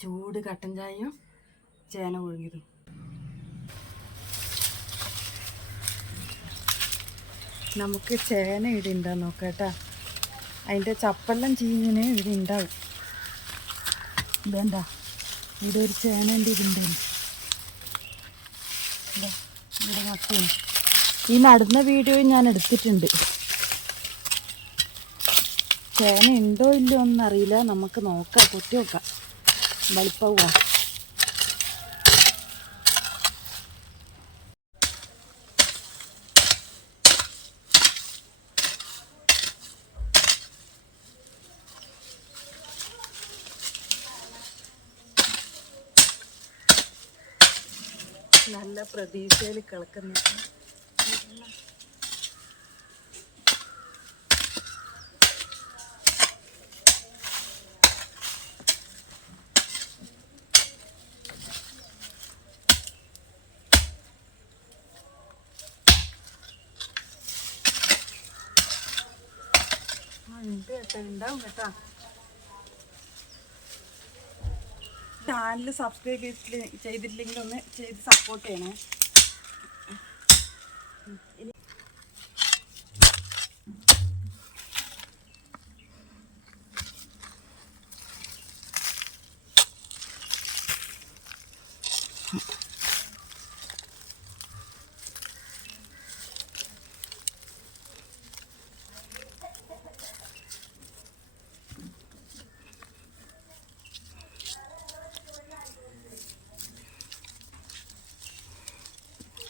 ചൂട് കട്ടൻ ചായയും ചേന പുഴുങ്ങിയതും. നമുക്ക് ചേന ഇവിടെ ഉണ്ടാവും നോക്കട്ടാ. അതിന്റെ ചപ്പെല്ലാം ചീഞ്ഞിന് ഇവിടെ ഉണ്ടാവും. ഇതെന്താ? ഇവിടെ ഒരു ചേനന്റെ ഇതുണ്ടായിരുന്നു ഇതാ, ഇവിടെ നട്ടു ഈ നടുന്ന വീഡിയോ ഞാൻ എടുത്തിട്ടുണ്ട്. ചേന ഉണ്ടോ ഇല്ലയോ എന്നറിയില്ല. നമുക്ക് നോക്കാം കൊത്തി നോക്കാം. വലിപ്പവുക നല്ല പ്രതീക്ഷയിൽ കിളക്കുന്ന ആ, ഉണ്ട് കേട്ടോ ഉണ്ടാവും കേട്ടോ. ചാനൽ സബ്സ്ക്രൈബ് ചെയ്തിട്ടില്ലെങ്കിൽ ഒന്ന് ചെയ്ത് സപ്പോർട്ട് ചെയ്യണേ.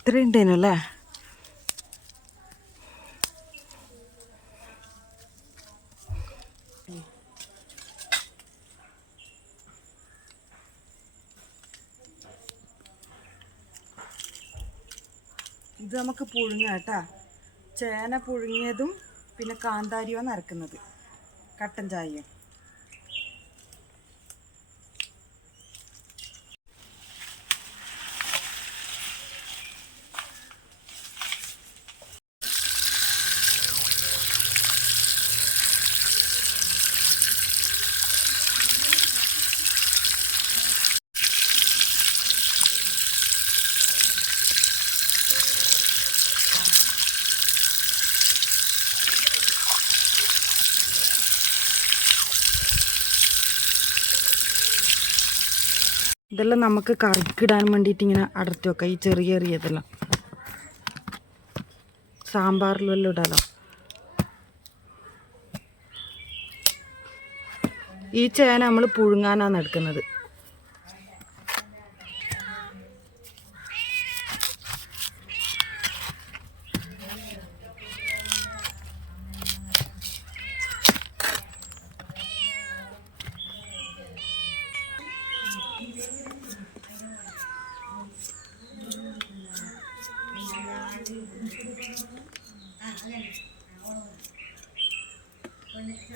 ഇത്ര ഉണ്ടേനു അല്ലേ ഇത് നമുക്ക് പുഴുങ്ങാം കേട്ടാ. ചേന പുഴുങ്ങിയതും പിന്നെ കാന്താരിയോ നരക്കുന്നത് കട്ടൻ ചായയും. ഇതെല്ലാം നമുക്ക് കറിക്കിടാൻ വേണ്ടിയിട്ട് ഇങ്ങനെ അടർത്തി വെക്കാം ഈ ചെറിയ ചെറിയതെല്ലാം സാമ്പാറിലെല്ലാം ഇടാലോ? ഈ ചേന നമ്മൾ പുഴുങ്ങാനാണ് എടുക്കുന്നത്.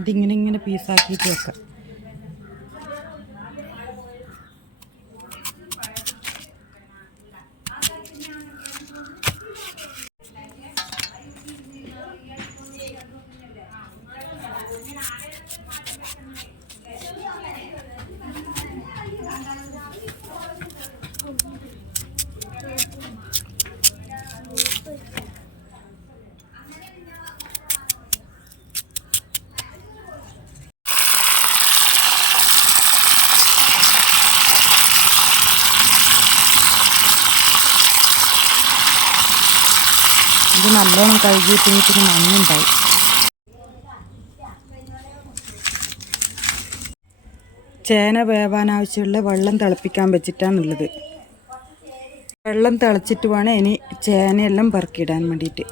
ഇതിങ്ങനെ ഇങ്ങനെ പീസാക്കിയിട്ട് വെക്കാം. ഇത് നല്ലോണം കഴുകിയിട്ടെങ്കിൽ മണ്ണുണ്ടായി. ചേന വേവാൻ ആവശ്യമുള്ള വെള്ളം തിളപ്പിക്കാൻ വെച്ചിട്ടാണുള്ളത്. വെള്ളം തിളച്ചിട്ട് വേണം ഇനി ചേനയെല്ലാം പെറുക്കിയിടാൻ വേണ്ടിയിട്ട്.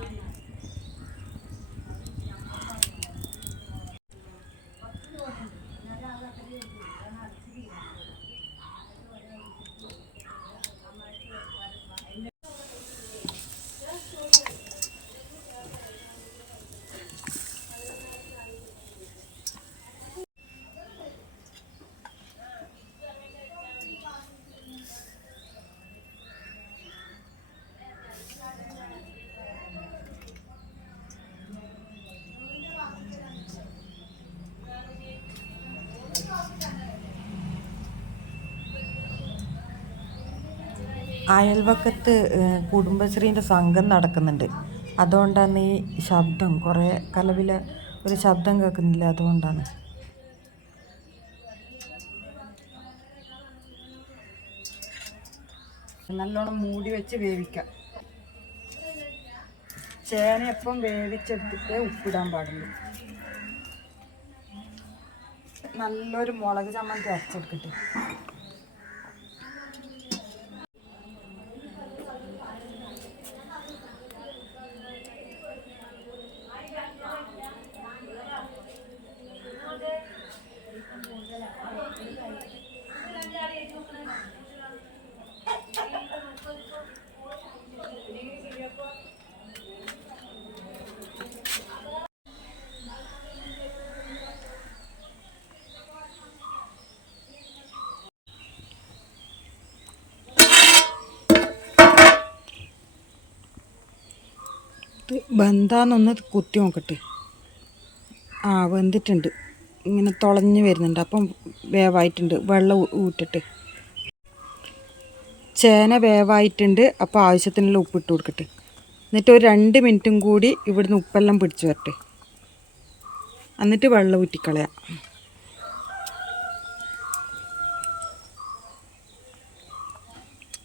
അയൽവക്കത്ത് കുടുംബശ്രീന്റെ സംഘം നടക്കുന്നുണ്ട്. അതുകൊണ്ടാണ് ഈ ശബ്ദം. കുറേ കലവില ഒരു ശബ്ദം കേൾക്കുന്നില്ല അതുകൊണ്ടാണ്. നല്ലോണം മൂടി വെച്ച് വേവിക്കാം. ചേന എപ്പം വേവിച്ചെടുത്തിട്ട് ഉപ്പിടാൻ പാടുള്ളൂ. നല്ലൊരു മുളക് ചമ്മന്തി അരച്ചെടുക്കട്ടെ ഇത് വെന്താന്നൊന്ന് കുത്തി നോക്കട്ടെ. ആ വെന്തിട്ടുണ്ട്. ഇങ്ങനെ തുളഞ്ഞ് വരുന്നുണ്ട്. അപ്പം വേവായിട്ടുണ്ട്. വെള്ളം ഊറ്റട്ടെ. ചേന വേവായിട്ടുണ്ട്. അപ്പോൾ ആവശ്യത്തിനുള്ള ഉപ്പിട്ട് കൊടുക്കട്ടെ. എന്നിട്ട് ഒരു രണ്ട് മിനിറ്റും കൂടി ഇവിടുന്ന് ഉപ്പെല്ലാം പിടിച്ചു വരട്ടെ. എന്നിട്ട് വെള്ളം ഊറ്റിക്കളയാം.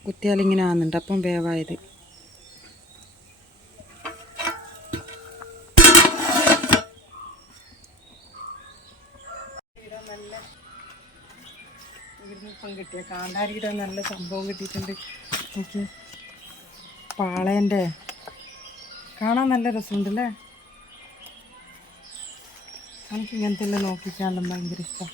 കുത്തിയാലിങ്ങനെ ആകുന്നുണ്ട് അപ്പം വേവായത്. ഇപ്പം കിട്ടിയ. കാന്താരിയുടെ നല്ല സംഭവം കിട്ടിയിട്ടുണ്ട്. എനിക്ക് പാളയന്റെ കാണാൻ നല്ല രസമുണ്ടല്ലേ? എനിക്ക് ഇങ്ങനത്തെ എല്ലാം നോക്കിക്കാണ്ടും ഭയങ്കര ഇഷ്ടം.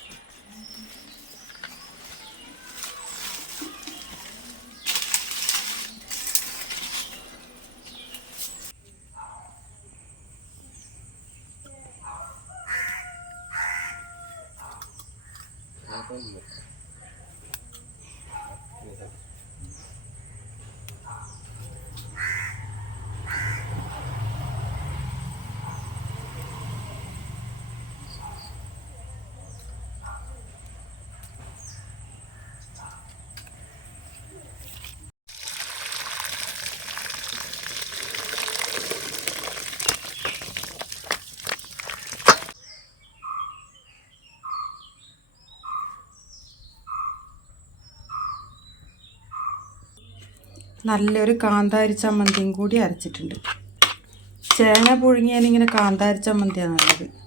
നല്ലൊരു കാന്താരി ചമ്മന്തിയും കൂടി അരച്ചിട്ടുണ്ട്. ചേന പുഴുങ്ങിയാൽ ഇങ്ങനെ കാന്താരി ചമ്മന്തിയാണ് നല്ലത്.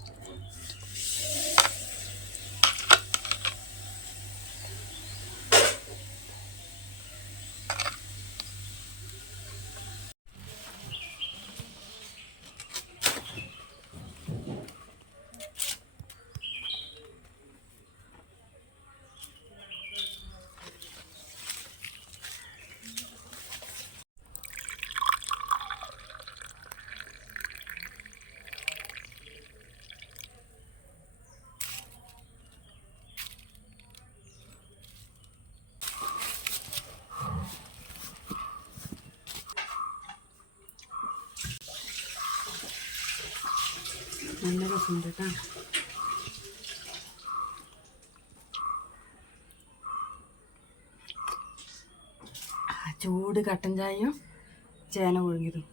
നല്ല രസമുണ്ട് കേട്ടോ ചൂട് കട്ടൻ ചായയും ചേന പുഴുങ്ങിയതും.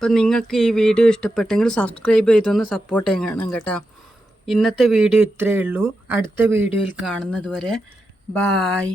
അപ്പം നിങ്ങൾക്ക് ഈ വീഡിയോ ഇഷ്ടപ്പെട്ടെങ്കിൽ സബ്സ്ക്രൈബ് ചെയ്തൊന്ന് സപ്പോർട്ട് ചെയ്യണം കേട്ടോ. ഇന്നത്തെ വീഡിയോ ഇത്രയേ ഉള്ളൂ. അടുത്ത വീഡിയോയിൽ കാണുന്നത് വരെ ബായ്